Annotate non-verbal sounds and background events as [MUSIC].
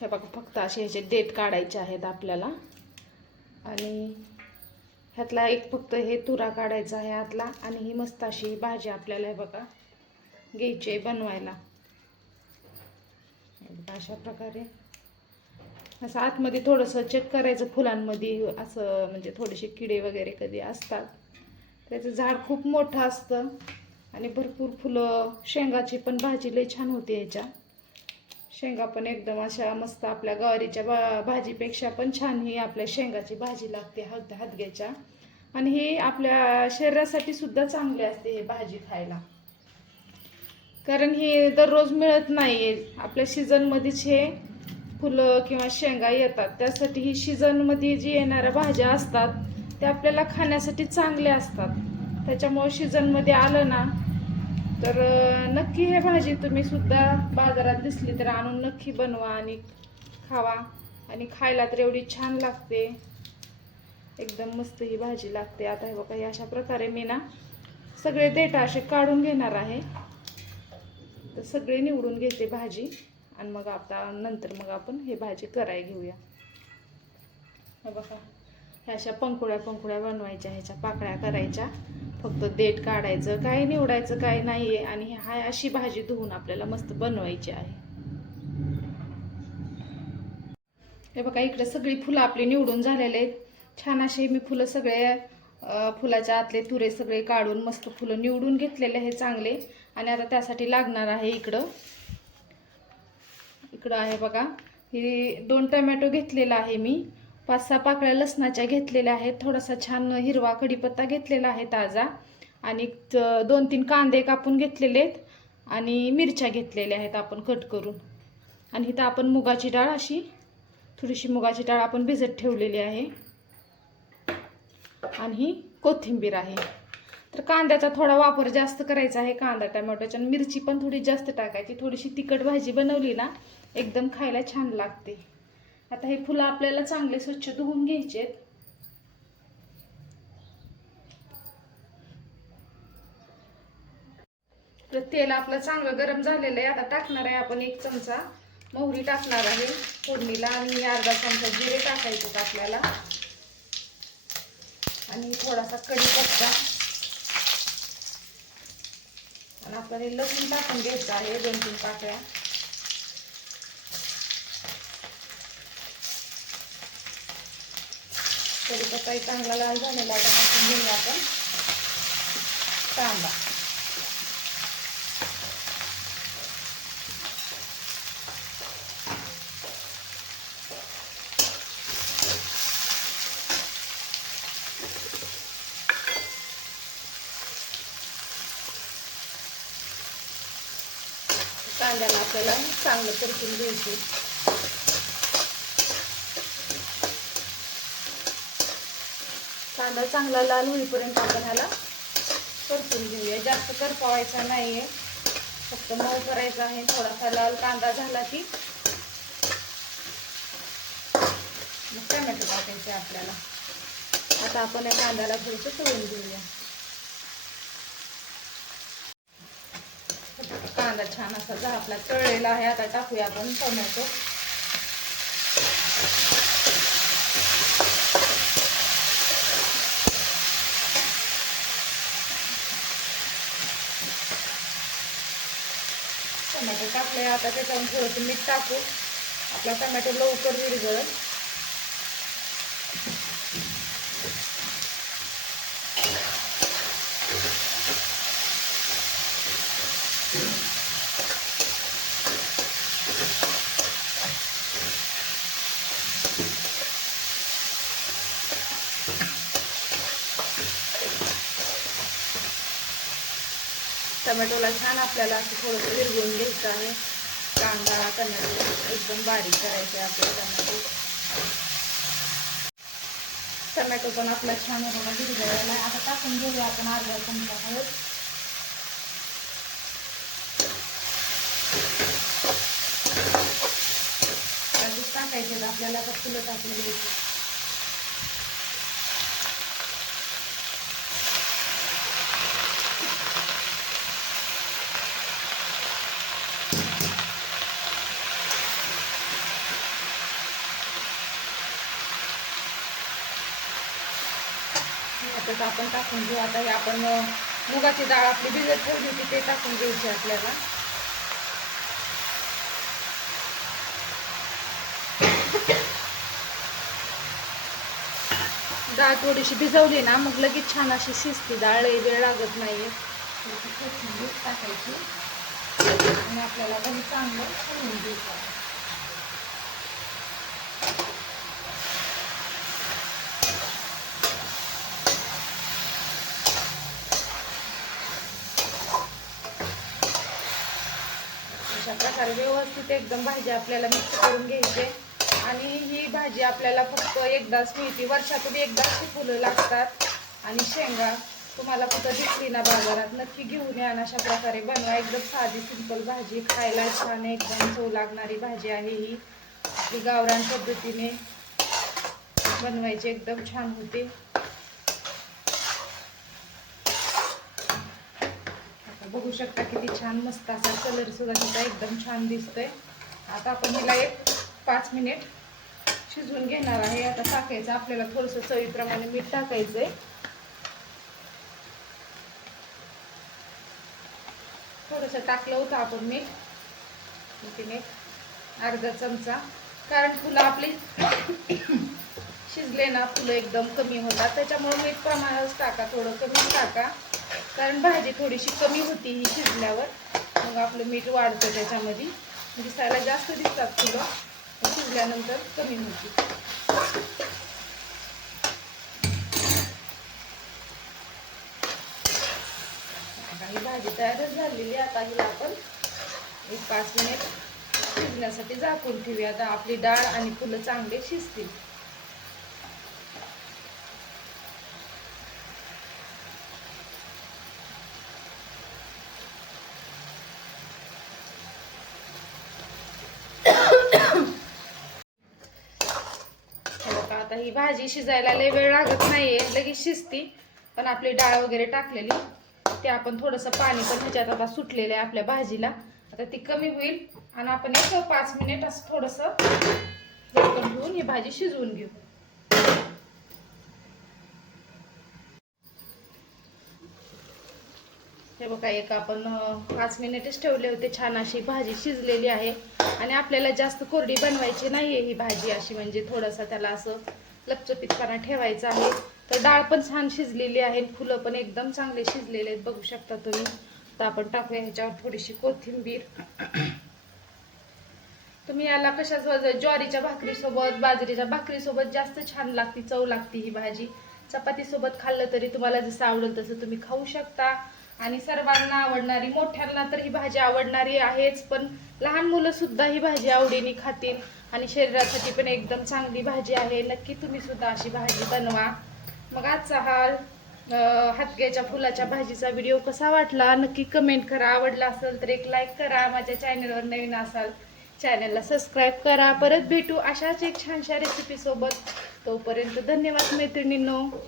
हे बघा फक्त असे ह्याचे देठ काढायचे आहेत आपल्याला. आणि ह्यातला एक फक्त हे तुरा काढायचा आहे आतला आणि ही मस्त अशी भाजी आपल्याला हे बघा घ्यायची आहे बनवायला. अशा प्रकारे. असं आतमध्ये थोडंसं चेक करायचं फुलांमध्ये असं म्हणजे थोडेसे किडे वगैरे कधी असतात. त्याचं झाड खूप मोठं असतं. आणि भरपूर फुलं शेंगाची पण भाजी लई छान होते ह्याच्या शेंगा पण एकदम अशा मस्त आपल्या गवारीच्या बा भाजीपेक्षा पण छान ही आपल्या शेंगाची भाजी लागते हद हदग्याच्या. आणि ही आपल्या शरीरासाठी सुद्धा चांगली असते हे भाजी खायला. कारण ही दररोज मिळत नाही आपल्या सीझनमध्येच हे फुलं किंवा शेंगा येतात. त्यासाठी ही सीझनमध्ये जी येणाऱ्या भाज्या असतात त्या आपल्याला खाण्यासाठी चांगल्या असतात. त्याच्यामुळे सीझनमध्ये आलं ना तर नक्की हे भाजी तुम्ही सुद्धा बाजारात दिसली तर आणून नक्की बनवा आणि खावा. आणि खायला तर एवढी छान लागते. एकदम मस्त ही भाजी लागते. आता हे बघा हे अशा प्रकारे मी ना सगळे देटा असे काढून घेणार आहे. तर सगळे निवडून घेते भाजी. आणि मग आता नंतर मग आपण हे भाजी कराय घेऊया. बघा. ह्या अशा पंकुळ्या पंकुळ्या बनवायच्या ह्याच्या पाकळ्या करायच्या. फक्त देठ काढायचं काय निवडायचं काय नाही आहे आणि हाय अशी भाजी धुवून आपल्याला मस्त बनवायची आहे. हे बघा इकडे सगळी फुलं आपली निवडून झालेले आहेत. छान असे मी फुलं सगळे फुलाच्या आतले तुरे सगळे काढून मस्त फुलं निवडून घेतलेले आहे चांगले. आणि आता त्यासाठी लागणार आहे इकडं. इकडं आहे बघा हे दोन टमॅटो घेतलेला आहे मी. पाच सहा पाकळ्या लसणाच्या घेतलेल्या आहेत. थोडासा छान हिरवा कढीपत्ता घेतलेला आहे ताजा. आणि दोन तीन कांदे कापून घेतलेले आहेत. आणि मिरच्या घेतलेल्या आहेत आपण कट करून. आणि इथं आपण मुगाची डाळ अशी थोडीशी मुगाची डाळ आपण भिजत ठेवलेली आहे. आणि ही कोथिंबीर आहे. तर कांद्याचा थोडा वापर जास्त करायचा आहे कांदा टमॅटोच्या आणि मिरची पण थोडी जास्त टाकायची. थोडीशी तिखट भाजी बनवली ना एकदम खायला छान लागते. आता हे फुलं आपल्याला चांगले स्वच्छ धुवून घ्यायचे तर तेल आपलं चांगलं गरम झालेलं आहे. आता टाकणार आहे आपण एक चमचा. मोहरी टाकणार आहे फोडणीला आणि अर्धा चमचा जिरे टाकायचे आपल्याला. आणि थोडासा कढीपत्ता. आणि आपल्याला हे लसूण टाकून घ्यायचं आहे. दोन तीन पाकळ्या. कढीपत्ताही चांगला लाल झालेला आहे. टाकून घेऊया आपण. कांदा. कांद्याला आपल्याला चांगलं परतून घ्यायचे कांदा चांगला लाल होईपर्यंत आपण ह्याला परतून घेऊया. जास्त करपवायचा नाहीये. फक्त मऊ करायचा आहे. थोडासा लाल कांदा झाला की मग टमॅटो टाकायचे आपल्याला. आता आपण या कांद्याला थोडंसं तळून घेऊया. कांदा छान असा जा आपला तळलेला आहे. आता टाकूया आपण टोमॅटो. टोमॅटो आता त्याच्यावर थोडंसं मीठ टाकू. आपला टोमॅटो लवकर विरघळत टोमॅटोला छान आपल्याला असं थोडंसं विरगळून घ्यायचं आहे. कांदा टोमॅटो एकदम बारीक करायचे आपले टमॅटो. टमॅटो पण आपला छान होणार विरघळला आता टाकून घेऊया आपण अर्धा चमचा हळद टाकायचे आपल्याला फुलं टाकून घ्यायची. त्याच्यातच आपण टाकून घेऊ. आता हे आपण मुगाची डाळ आपली भिजत ठेवली होती ते टाकून घ्यायची आपल्याला. डाळ थोडीशी भिजवली ना मग लगेच छान अशी शिजते डाळ लई वेळ लागत नाही टाकायची. आणि आपल्याला काही चांगलं अशा प्रकारे व्यवस्थित एकदम भाजी आपल्याला मिक्स करून घ्यायची आणि ही भाजी आपल्याला फक्त एकदाच मिळते. वर्षातून एकदाच ही फुलं लागतात. आणि शेंगा तुम्हाला कुठं दिसली ना बाजारात नक्की घेऊन या अशा प्रकारे बनवा. एकदम साधी सिंपल भाजी. खायला छान एकदम चव लागणारी भाजी आहे ही. आपली गावरान पद्धतीने बनवायची. एकदम छान होते. बघू शकता किती छान मस्त असा कलर सुद्धा सुद्धा एकदम छान दिसतोय. आता आपण हिला एक पाच मिनिट शिजवून घेणार आहे. आता टाकायचं आपल्याला थोडंसं चवीप्रमाणे मीठ टाकायचंय. थोडंसं टाकलं होतं आपण मीठ. तिने अर्धा चमचा. कारण फुलं आपली [COUGHS] शिजले ना फुलं एकदम कमी होतात. त्याच्यामुळे मीठ प्रमाणच टाका थोडं कमी टाका. कारण भाजी थोडीशी कमी होती ही शिजल्यावर. मग आपलं मीठ वाढतं त्याच्यामध्ये. म्हणजे दिसायला जास्त दिसतात फुलं शिजल्यानंतर कमी होती. आता ही भाजी तयारच झालेली आता हिला आपण एक पाच मिनिट शिजण्यासाठी झाकून ठेवूया. आता आपली डाळ आणि फुलं चांगले शिजतील. ही भाजी शिजायला लय वेळ लागत नाहीये. लगेच शिजती. पण आपली डाळ वगैरे टाकलेली. ते आपण थोडंसं पाणी पण ह्याच्यात आता सुटलेलं आहे आपल्या भाजीला. आता ती कमी होईल. आणि आपण एक पाच मिनिट असं थोडंसं झाकण ठेवून ही भाजी शिजवून घेऊ. हे बघा एक आपण पाच मिनिटच ठेवले होते. छान अशी भाजी शिजलेली आहे. आणि आपल्याला जास्त कोरडी बनवायची नाहीये ही भाजी अशी. म्हणजे थोडंसं त्याला असं लपचपीतपणा ठेवायचा आहे. तर डाळ पण छान शिजलेली आहे फुलं पण एकदम चांगले शिजलेले आहेत. बघू शकता तुम्ही. तर आपण टाकूया ह्याच्यावर थोडीशी कोथिंबीर. तुम्ही याला कशा ज्वारीच्या भाकरीसोबत बाजरीच्या भाकरीसोबत जास्त छान लागती चव लागती ही भाजी. चपातीसोबत खाल्लं तरी तुम्हाला जसं आवडेल तसं तुम्ही खाऊ शकता. आणि सर्वांना आवडणारी मोठ्यांना तर ही भाजी आवडणारी आहेच पण लहान मुलं सुद्धा ही भाजी आवडीने खातील आणि शरीरासाठी पण एकदम चांगली भाजी आहे. नक्की तुम्ही सुद्धा अशी भाजी बनवा. मग आजचा हा अं, हातग्याच्या फुलाच्या भाजीचा व्हिडिओ कसा वाटला? नक्की कमेंट करा. आवडला असेल तर एक लाईक करा. माझ्या चॅनलवर नवीन असाल चॅनलला सबस्क्राईब करा. परत भेटू अशाच एक छानशा रेसिपीसोबत तोपर्यंत धन्यवाद मैत्रिणींनो.